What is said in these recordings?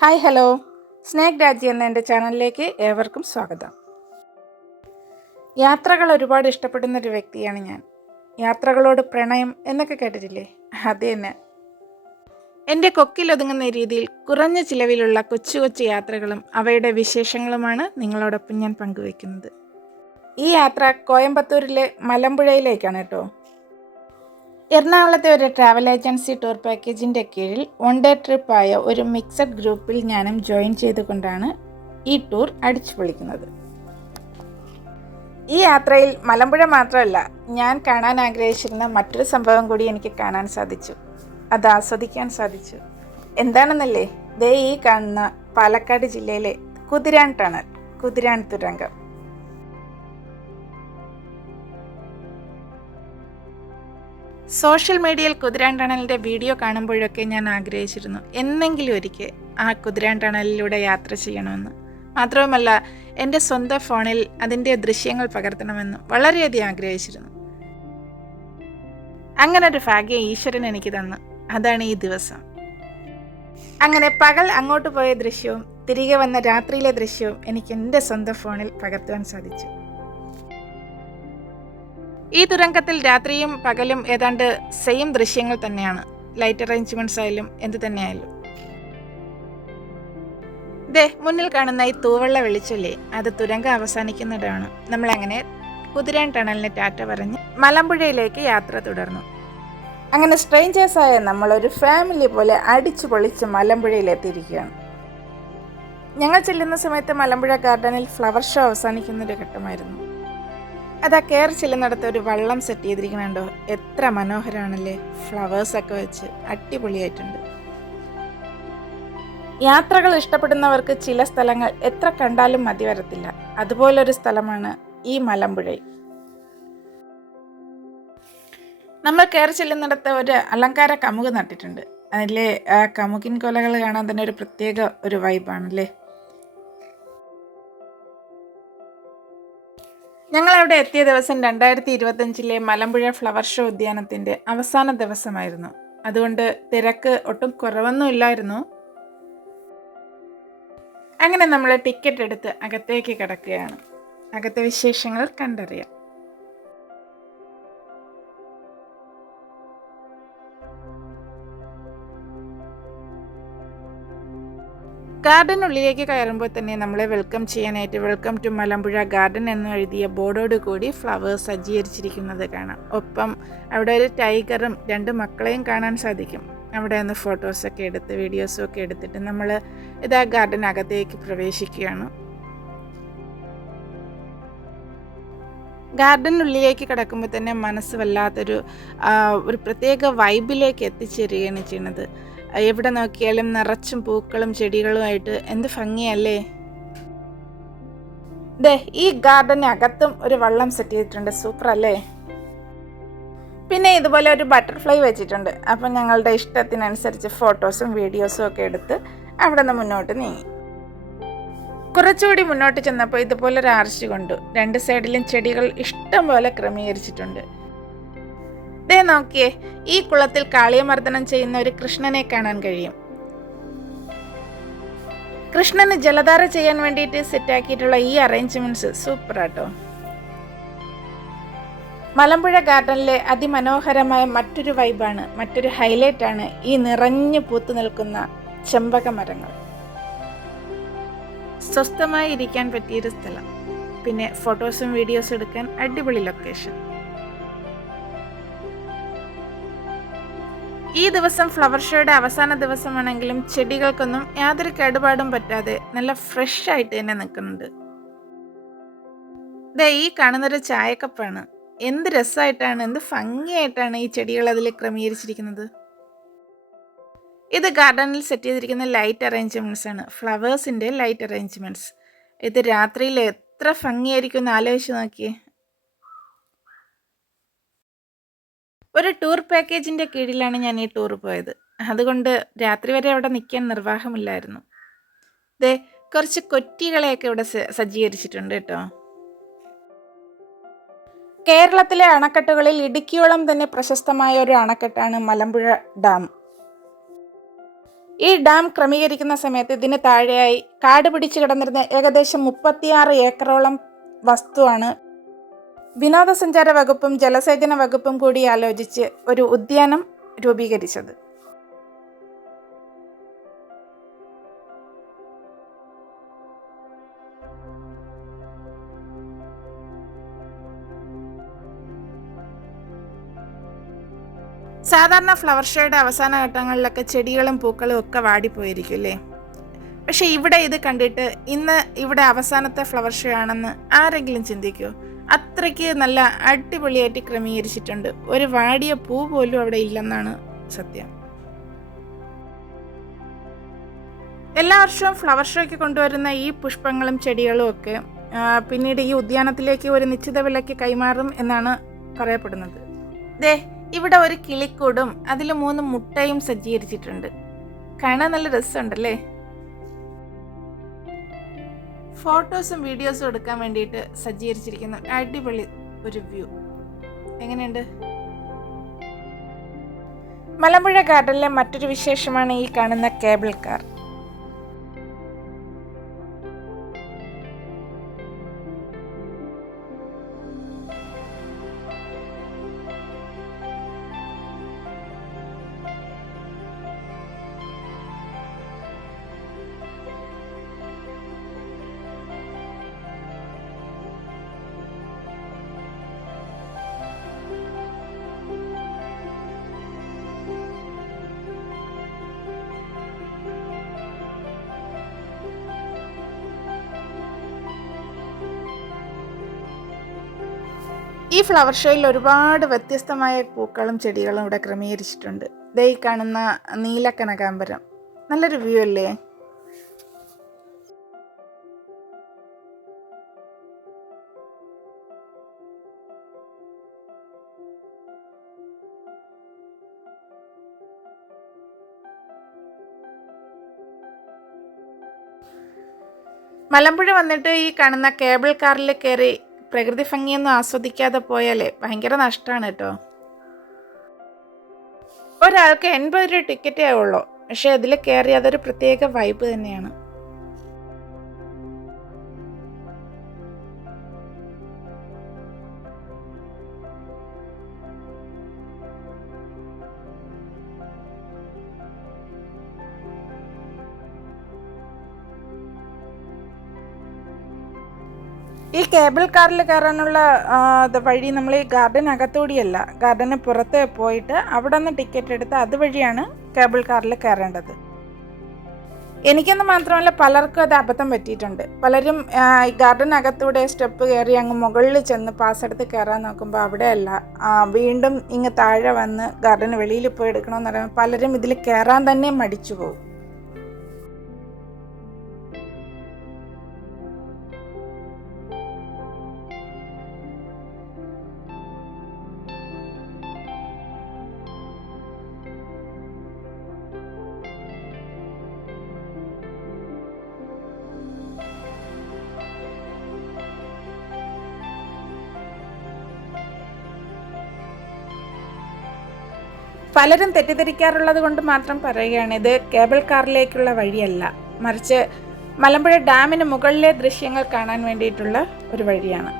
Hi hello, snake രാജി എന്ന എൻ്റെ ചാനലിലേക്ക് ഏവർക്കും സ്വാഗതം. യാത്രകൾ ഒരുപാട് ഇഷ്ടപ്പെടുന്നൊരു വ്യക്തിയാണ് ഞാൻ. യാത്രകളോട് പ്രണയം എന്നൊക്കെ കേട്ടിട്ടില്ലേ? അത് തന്നെ. എൻ്റെ കൊക്കിലൊതുങ്ങുന്ന രീതിയിൽ കുറഞ്ഞ ചിലവിലുള്ള കൊച്ചു കൊച്ചു യാത്രകളും അവയുടെ വിശേഷങ്ങളുമാണ് നിങ്ങളോടൊപ്പം ഞാൻ പങ്കുവയ്ക്കുന്നത്. ഈ യാത്ര കോയമ്പത്തൂരിലെ മലമ്പുഴയിലേക്കാണ് കേട്ടോ. എറണാകുളത്തെ ഒരു ട്രാവൽ ഏജൻസി ടൂർ പാക്കേജിൻ്റെ കീഴിൽ വൺ ഡേ ട്രിപ്പായ ഒരു മിക്സഡ് ഗ്രൂപ്പിൽ ഞാനും ജോയിൻ ചെയ്തുകൊണ്ടാണ് ഈ ടൂർ അടിച്ചു പൊളിക്കുന്നത്. ഈ യാത്രയിൽ മലമ്പുഴ മാത്രമല്ല, ഞാൻ കാണാൻ ആഗ്രഹിച്ചിരുന്ന മറ്റൊരു സംഭവം കൂടി എനിക്ക് കാണാൻ സാധിച്ചു, അത് ആസ്വദിക്കാൻ സാധിച്ചു. എന്താണെന്നല്ലേ, ദേ ഈ കാണുന്ന പാലക്കാട് ജില്ലയിലെ കുതിരാൻ ടണൽ, കുതിരാൻ തുരങ്കം. സോഷ്യൽ മീഡിയയിൽ കുതിരാൻ ടണലിൻ്റെ വീഡിയോ കാണുമ്പോഴൊക്കെ ഞാൻ ആഗ്രഹിച്ചിരുന്നു എന്നെങ്കിലും ഒരിക്കൽ ആ കുതിരാൻ ടണലിലൂടെ യാത്ര ചെയ്യണമെന്ന്. മാത്രവുമല്ല, എൻ്റെ സ്വന്തം ഫോണിൽ അതിൻ്റെ ദൃശ്യങ്ങൾ പകർത്തണമെന്ന് വളരെയധികം ആഗ്രഹിച്ചിരുന്നു. അങ്ങനെ ഒരു ഭാഗ്യം ഈശ്വരൻ എനിക്ക് തന്നു. അതാണ് ഈ ദിവസം. അങ്ങനെ പകൽ അങ്ങോട്ട് പോയ ദൃശ്യവും തിരികെ വന്ന രാത്രിയിലെ ദൃശ്യവും എനിക്ക് എൻ്റെ സ്വന്തം ഫോണിൽ പകർത്തുവാൻ സാധിച്ചു. ഈ തുരങ്കത്തിൽ രാത്രിയും പകലും ഏതാണ്ട് സെയിം ദൃശ്യങ്ങൾ തന്നെയാണ്. ലൈറ്റ് അറേഞ്ച്മെന്റ്സ് ആയാലും എന്ത് തന്നെയായാലും. ദേ മുന്നിൽ കാണുന്ന ഈ തൂവെള്ള വെളിച്ചല്ലേ, അത് തുരങ്കം അവസാനിക്കുന്നിടമാണ്. നമ്മളങ്ങനെ കുതിരാൻ ടണലിന് ടാറ്റ പറഞ്ഞ് മലമ്പുഴയിലേക്ക് യാത്ര തുടർന്നു. അങ്ങനെ സ്ട്രേഞ്ചേഴ്സായ നമ്മളൊരു ഫാമിലി പോലെ അടിച്ചു പൊളിച്ച് മലമ്പുഴയിലെത്തിയിരിക്കുകയാണ്. ഞങ്ങൾ ചെല്ലുന്ന സമയത്ത് മലമ്പുഴ ഗാർഡനിൽ ഫ്ലവർ ഷോ അവസാനിക്കുന്നൊരു ഘട്ടമായിരുന്നു. അതാ കയറി ചെല്ലുന്നിടത്ത് ഒരു വള്ളം സെറ്റ് ചെയ്തിരിക്കണുണ്ടോ, എത്ര മനോഹരമാണല്ലേ. ഫ്ലവേഴ്സൊക്കെ വെച്ച് അടിപൊളിയായിട്ടുണ്ട്. യാത്രകൾ ഇഷ്ടപ്പെടുന്നവർക്ക് ചില സ്ഥലങ്ങൾ എത്ര കണ്ടാലും മതി വരത്തില്ല. അതുപോലൊരു സ്ഥലമാണ് ഈ മലമ്പുഴ. നമ്മൾ കയറി ചെല്ലുന്നിടത്ത് ഒരു അലങ്കാര കമുക് നട്ടിട്ടുണ്ട്. അതിലെ ആ കമുകിൻ കൊലകൾ കാണാൻ തന്നെ ഒരു പ്രത്യേക ഒരു വൈബാണല്ലേ. ഞങ്ങളവിടെ എത്തിയ ദിവസം 2025 മലമ്പുഴ ഫ്ലവർ ഷോ ഉദ്യാനത്തിൻ്റെ അവസാന ദിവസമായിരുന്നു. അതുകൊണ്ട് തിരക്ക് ഒട്ടും കുറവൊന്നുമില്ലായിരുന്നു. അങ്ങനെ നമ്മൾ ടിക്കറ്റ് എടുത്ത് അകത്തേക്ക് കിടക്കുകയാണ്. അകത്തെ വിശേഷങ്ങൾ കണ്ടറിയാം. ഗാർഡനുള്ളിലേക്ക് കയറുമ്പോൾ തന്നെ നമ്മളെ വെൽക്കം ചെയ്യാനായിട്ട് വെൽക്കം ടു മലമ്പുഴ ഗാർഡൻ എന്ന് എഴുതിയ ബോർഡോട് കൂടി ഫ്ലവേഴ്സ് സജ്ജീകരിച്ചിരിക്കുന്നത് കാണാം. ഒപ്പം അവിടെ ഒരു ടൈഗറും 2 മക്കളെയും കാണാൻ സാധിക്കും. അവിടെ നിന്ന് ഫോട്ടോസൊക്കെ എടുത്ത് വീഡിയോസും ഒക്കെ എടുത്തിട്ട് നമ്മൾ ഇതാ ഗാർഡനകത്തേക്ക് പ്രവേശിക്കുകയാണ്. ഗാർഡനുള്ളിലേക്ക് കിടക്കുമ്പോൾ തന്നെ മനസ്സ് വല്ലാത്തൊരു പ്രത്യേക വൈബിലേക്ക് എത്തിച്ചേരുകയാണ് ചെയ്യുന്നത്. എവിടെ നോക്കിയാലും നിറച്ചും പൂക്കളും ചെടികളുമായിട്ട് എന്ത് ഭംഗിയല്ലേ. ദേ ഈ ഗാർഡനകത്തും ഒരു വള്ളം സെറ്റ് ചെയ്തിട്ടുണ്ട്, സൂപ്പർ അല്ലേ. പിന്നെ ഇതുപോലെ ഒരു ബട്ടർഫ്ലൈ വെച്ചിട്ടുണ്ട്. അപ്പം ഞങ്ങളുടെ ഇഷ്ടത്തിനനുസരിച്ച് ഫോട്ടോസും വീഡിയോസും ഒക്കെ എടുത്ത് അവിടെ നിന്ന് മുന്നോട്ട് നീങ്ങി. കുറച്ചുകൂടി മുന്നോട്ട് ചെന്നപ്പോൾ ഇതുപോലൊരു ആർച്ച് കൊണ്ടു. 2 സൈഡിലും ചെടികൾ ഇഷ്ടം പോലെ ക്രമീകരിച്ചിട്ടുണ്ട്. ദേ നോക്കിയേ, ഈ കുളത്തിൽ കാളിയമർദ്ദനം ചെയ്യുന്ന ഒരു കൃഷ്ണനെ കാണാൻ കഴിയും. കൃഷ്ണന് ജലധാര ചെയ്യാൻ വേണ്ടിയിട്ട് സെറ്റാക്കിയിട്ടുള്ള ഈ അറേഞ്ച്മെന്റ്സ് സൂപ്പർ ആട്ടോ. മലമ്പുഴ ഗാർഡനിലെ അതിമനോഹരമായ മറ്റൊരു വൈബാണ്, മറ്റൊരു ഹൈലൈറ്റ് ആണ് ഈ നിറഞ്ഞു പൂത്തു നിൽക്കുന്ന ചെമ്പക മരങ്ങൾ. സ്വസ്ഥമായി ഇരിക്കാൻ പറ്റിയൊരു സ്ഥലം. പിന്നെ ഫോട്ടോസും വീഡിയോസും എടുക്കാൻ അടിപൊളി ലൊക്കേഷൻ. ഈ ദിവസം ഫ്ലവർ ഷോയുടെ അവസാന ദിവസമാണെങ്കിലും ചെടികൾക്കൊന്നും യാതൊരു കേടുപാടും പറ്റാതെ നല്ല ഫ്രഷ് ആയിട്ട് തന്നെ നിൽക്കുന്നുണ്ട്. ദേ ഈ കാണുന്നൊരു ചായക്കപ്പാണ്. എന്ത് രസമായിട്ടാണ്, എന്ത് ഭംഗിയായിട്ടാണ് ഈ ചെടികൾ അതിൽ ക്രമീകരിച്ചിരിക്കുന്നത്. ഇത് ഗാർഡനിൽ സെറ്റ് ചെയ്തിരിക്കുന്ന ലൈറ്റ് അറേഞ്ച്മെന്റ്സ് ആണ്, ഫ്ലവേഴ്സിൻ്റെ ലൈറ്റ് അറേഞ്ച്മെന്റ്സ്. ഇത് രാത്രിയിൽ എത്ര ഭംഗിയായിരിക്കും എന്ന് ആലോചിച്ച് നോക്കിയേ. ഒരു ടൂർ പാക്കേജിൻ്റെ കീഴിലാണ് ഞാൻ ഈ ടൂർ പോയത്. അതുകൊണ്ട് രാത്രി വരെ അവിടെ നിൽക്കാൻ നിർവാഹമില്ലായിരുന്നു. ദേ കുറച്ച് കൊറ്റികളെയൊക്കെ ഇവിടെ സജ്ജീകരിച്ചിട്ടുണ്ട് കേട്ടോ. കേരളത്തിലെ അണക്കെട്ടുകളിൽ ഇടുക്കിയോളം തന്നെ പ്രശസ്തമായ ഒരു അണക്കെട്ടാണ് മലമ്പുഴ ഡാം. ഈ ഡാം ക്രമീകരിക്കുന്ന സമയത്ത് ഇതിന് താഴെയായി കാട് പിടിച്ചു കിടന്നിരുന്ന ഏകദേശം 36 ഏക്കറോളം വസ്തുവാണ് വിനോദസഞ്ചാര വകുപ്പും ജലസേചന വകുപ്പും കൂടി ആലോചിച്ച് ഒരു ഉദ്യാനം രൂപീകരിച്ചത്. സാധാരണ ഫ്ലവർ ഷോയുടെ അവസാന ഘട്ടങ്ങളിലൊക്കെ ചെടികളും പൂക്കളും ഒക്കെ വാടിപ്പോയിരിക്കും അല്ലേ? പക്ഷെ ഇവിടെ ഇത് കണ്ടിട്ട് ഇന്ന് ഇവിടെ അവസാനത്തെ ഫ്ലവർ ഷോ ആണെന്ന് ആരെങ്കിലും ചിന്തിക്കുമോ? അത്രയ്ക്ക് നല്ല അടിപൊളിയായിട്ട് ക്രമീകരിച്ചിട്ടുണ്ട്. ഒരു വാടിയ പൂ പോലും അവിടെ ഇല്ലെന്നാണ് സത്യം. എല്ലാ വർഷവും ഫ്ലവർ ഷോയ്ക്ക് കൊണ്ടുവരുന്ന ഈ പുഷ്പങ്ങളും ചെടികളും ഒക്കെ പിന്നീട് ഈ ഉദ്യാനത്തിലേക്ക് ഒരു നിശ്ചിത വിലയ്ക്ക് കൈമാറും എന്നാണ് പറയപ്പെടുന്നത്. ദേ, ഇവിടെ ഒരു കിളിക്കൂടും അതിൽ 3 മുട്ടയും സജ്ജീകരിച്ചിട്ടുണ്ട്. കാണാൻ നല്ല രസമുണ്ടല്ലേ? ഫോട്ടോസും വീഡിയോസും എടുക്കാൻ വേണ്ടിയിട്ട് സജ്ജീകരിച്ചിരിക്കുന്ന അടിപൊളി ഒരു വ്യൂ. എങ്ങനെയുണ്ട്? മലമ്പുഴ ഗാർഡനിലെ മറ്റൊരു വിശേഷമാണ് ഈ കാണുന്ന കേബിൾ കാർ. ഈ ഫ്ലവർ ഷോയിൽ ഒരുപാട് വ്യത്യസ്തമായ പൂക്കളും ചെടികളും ഇവിടെ ക്രമീകരിച്ചിട്ടുണ്ട്. ദേ ഈ കാണുന്ന നീല കനകാംബരം നല്ലൊരു വ്യൂ അല്ലേ? മലമ്പുഴ വന്നിട്ട് ഈ കാണുന്ന കേബിൾ കാറിൽ കയറി പ്രകൃതി ഭംഗിയൊന്നും ആസ്വദിക്കാതെ പോയാലേ ഭയങ്കര നഷ്ടമാണ് കേട്ടോ. ഒരാൾക്ക് 80 രൂപ ടിക്കറ്റേ ആവുള്ളൂ. പക്ഷെ അതിൽ കയറി അതൊരു പ്രത്യേക വൈബ് തന്നെയാണ്. ഈ കേബിൾ കാറിൽ കയറാനുള്ള വഴി നമ്മൾ ഈ ഗാർഡൻ അകത്തൂടിയല്ല, ഗാർഡന് പുറത്ത് പോയിട്ട് അവിടെ നിന്ന് ടിക്കറ്റ് എടുത്ത് അതുവഴിയാണ് കേബിൾ കാറിൽ കയറേണ്ടത്. എനിക്കെന്ന് മാത്രമല്ല പലർക്കും അത് അബദ്ധം പറ്റിയിട്ടുണ്ട്. പലരും ഈ ഗാർഡൻ അകത്തൂടെ സ്റ്റെപ്പ് കയറി അങ്ങ് മുകളിൽ ചെന്ന് പാസ് എടുത്ത് കയറാൻ നോക്കുമ്പോൾ അവിടെയല്ല, വീണ്ടും ഇങ്ങ് താഴെ വന്ന് ഗാർഡന് വെളിയിൽ പോയി എടുക്കണമെന്ന് പറയുമ്പോൾ പലരും ഇതിൽ കയറാൻ തന്നെ മടിച്ചു പോകും. പലരും തെറ്റിദ്ധരിക്കാറുള്ളത് കൊണ്ട് മാത്രം പറയുകയാണ്, ഇത് കേബിൾ കാറിലേക്കുള്ള വഴിയല്ല, മറിച്ച് മലമ്പുഴ ഡാമിന് മുകളിലെ ദൃശ്യങ്ങൾ കാണാൻ വേണ്ടിയിട്ടുള്ള ഒരു വഴിയാണ്.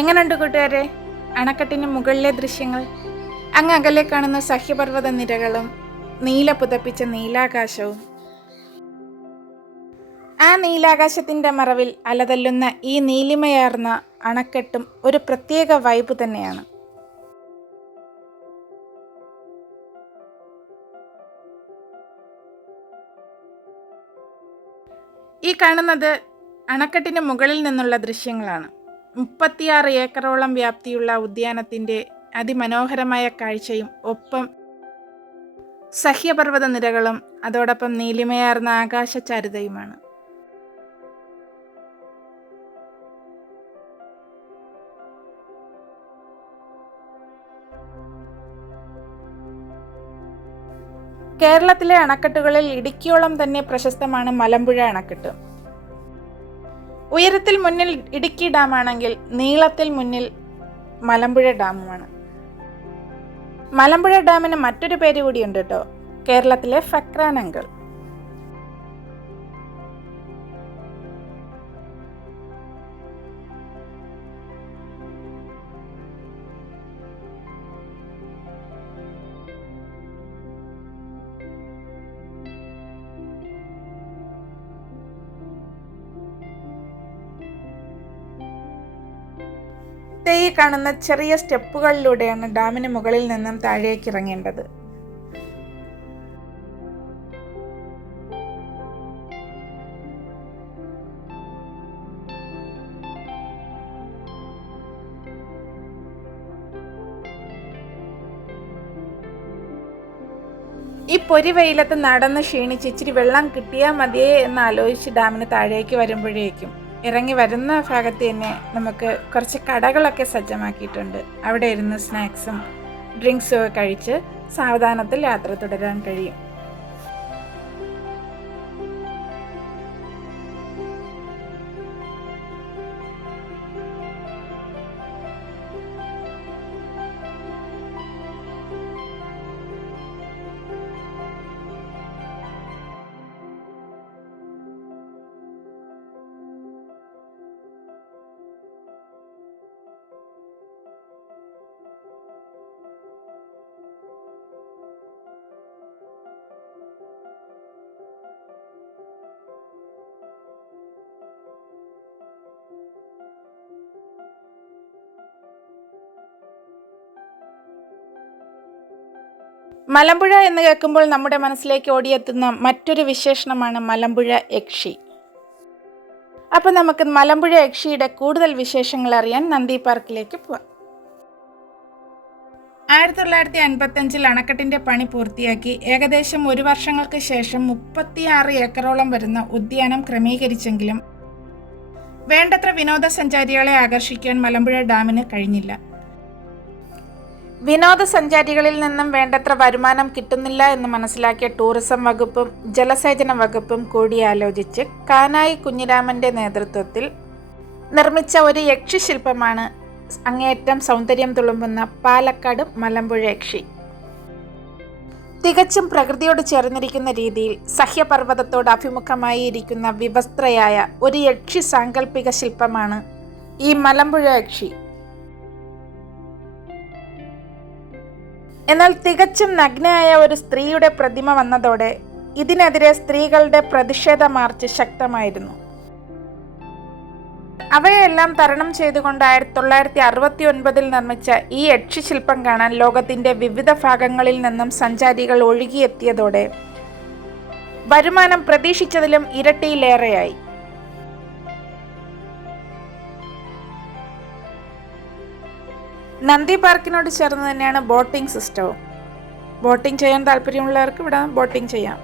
എങ്ങനെയുണ്ട് കൂട്ടുകാരെ അണക്കെട്ടിന് മുകളിലെ ദൃശ്യങ്ങൾ? അങ്ങ് അകലെ കാണുന്ന സഹ്യപർവ്വത നിരകളും നീല പുതപ്പിച്ച നീലാകാശവും, ആ നീലാകാശത്തിൻ്റെ മറവിൽ അലതല്ലുന്ന ഈ നീലിമയാർന്ന അണക്കെട്ടും ഒരു പ്രത്യേക വൈബ് തന്നെയാണ്. ഈ കാണുന്നത് അണക്കെട്ടിന് മുകളിൽ നിന്നുള്ള ദൃശ്യങ്ങളാണ്. 36 ഏക്കറോളം വ്യാപ്തിയുള്ള ഉദ്യാനത്തിൻ്റെ അതിമനോഹരമായ കാഴ്ചയും ഒപ്പം സഹ്യപർവ്വത നിരകളും അതോടൊപ്പം നീലിമയാർന്ന ആകാശചാരുതയുമാണ്. കേരളത്തിലെ അണക്കെട്ടുകളിൽ ഇടുക്കിയോളം തന്നെ പ്രശസ്തമാണ് മലമ്പുഴ അണക്കെട്ട്. ഉയരത്തിൽ മുന്നിൽ ഇടുക്കി ഡാമാണെങ്കിൽ നീളത്തിൽ മുന്നിൽ മലമ്പുഴ ഡാമുമാണ്. മലമ്പുഴ ഡാമിന് മറ്റൊരു പേര് കൂടിയുണ്ട് കേട്ടോ, കേരളത്തിലെ ഫക്രാനങ്കിൾ. ഈ കാണുന്ന ചെറിയ സ്റ്റെപ്പുകളിലൂടെയാണ് ഡാമിന് മുകളിൽ നിന്നും താഴേക്ക് ഇറങ്ങേണ്ടത്. ഈ പൊരി വെയിലത്ത് നടന്ന് ക്ഷീണിച്ച് ഇച്ചിരി വെള്ളം കിട്ടിയാൽ മതിയേ എന്ന് ആലോചിച്ച് ഡാമിന് താഴേക്ക് വരുമ്പോഴേക്കും ഇറങ്ങി വരുന്ന ഭാഗത്ത് തന്നെ നമുക്ക് കുറച്ച് കടകളൊക്കെ സജ്ജമാക്കിയിട്ടുണ്ട്. അവിടെ ഇരുന്ന് സ്നാക്സും ഡ്രിങ്ക്സും ഒക്കെ കഴിച്ച് സാവധാനത്തിൽ യാത്ര തുടരാൻ കഴിയും. മലമ്പുഴ എന്ന് കേൾക്കുമ്പോൾ നമ്മുടെ മനസ്സിലേക്ക് ഓടിയെത്തുന്ന മറ്റൊരു വിശേഷണമാണ് മലമ്പുഴ യക്ഷി. അപ്പം നമുക്ക് മലമ്പുഴ യക്ഷിയുടെ കൂടുതൽ വിശേഷങ്ങൾ അറിയാൻ നന്ദി പാർക്കിലേക്ക് പോവാം. 1955 അണക്കെട്ടിന്റെ പണി പൂർത്തിയാക്കി ഏകദേശം 1 വർഷങ്ങൾക്ക് ശേഷം 36 ഏക്കറോളം വരുന്ന ഉദ്യാനം ക്രമീകരിച്ചെങ്കിലും വേണ്ടത്ര വിനോദസഞ്ചാരികളെ ആകർഷിക്കാൻ മലമ്പുഴ ഡാമിന് കഴിഞ്ഞില്ല. വിനോദസഞ്ചാരികളിൽ നിന്നും വേണ്ടത്ര വരുമാനം കിട്ടുന്നില്ല എന്ന് മനസ്സിലാക്കിയ ടൂറിസം വകുപ്പും ജലസേചന വകുപ്പും കൂടിയാലോചിച്ച് കാനായി കുഞ്ഞിരാമന്റെ നേതൃത്വത്തിൽ നിർമ്മിച്ച ഒരു യക്ഷി ശില്പമാണ് അങ്ങേയറ്റം സൗന്ദര്യം തുളുമ്പുന്ന പാലക്കാട് മലമ്പുഴ യക്ഷി. തികച്ചും പ്രകൃതിയോട് ചേർന്നിരിക്കുന്ന രീതിയിൽ സഹ്യപർവ്വതത്തോട് അഭിമുഖമായി ഇരിക്കുന്ന വിവസ്ത്രയായ ഒരു യക്ഷി സാങ്കല്പിക ശില്പമാണ് ഈ മലമ്പുഴ യക്ഷി. എന്നാൽ തികച്ചും നഗ്നയായ ഒരു സ്ത്രീയുടെ പ്രതിമ വന്നതോടെ ഇതിനെതിരെ സ്ത്രീകളുടെ പ്രതിഷേധ മാർച്ച് ശക്തമായിരുന്നു. അവയെല്ലാം തരണം ചെയ്തുകൊണ്ട് 1969 നിർമ്മിച്ച ഈ യക്ഷി ശില്പം കാണാൻ ലോകത്തിന്റെ വിവിധ ഭാഗങ്ങളിൽ നിന്നും സഞ്ചാരികൾ ഒഴുകിയെത്തിയതോടെ വരുമാനം പ്രതീക്ഷിച്ചതിലും ഇരട്ടിയിലേറെയായി. നന്ദി പാർക്കിനോട് ചേർന്ന് തന്നെയാണ് ബോട്ടിംഗ് സിസ്റ്റവും. ബോട്ടിംഗ് ചെയ്യാൻ താല്പര്യമുള്ളവർക്ക് ഇവിടെ ബോട്ടിംഗ് ചെയ്യാം.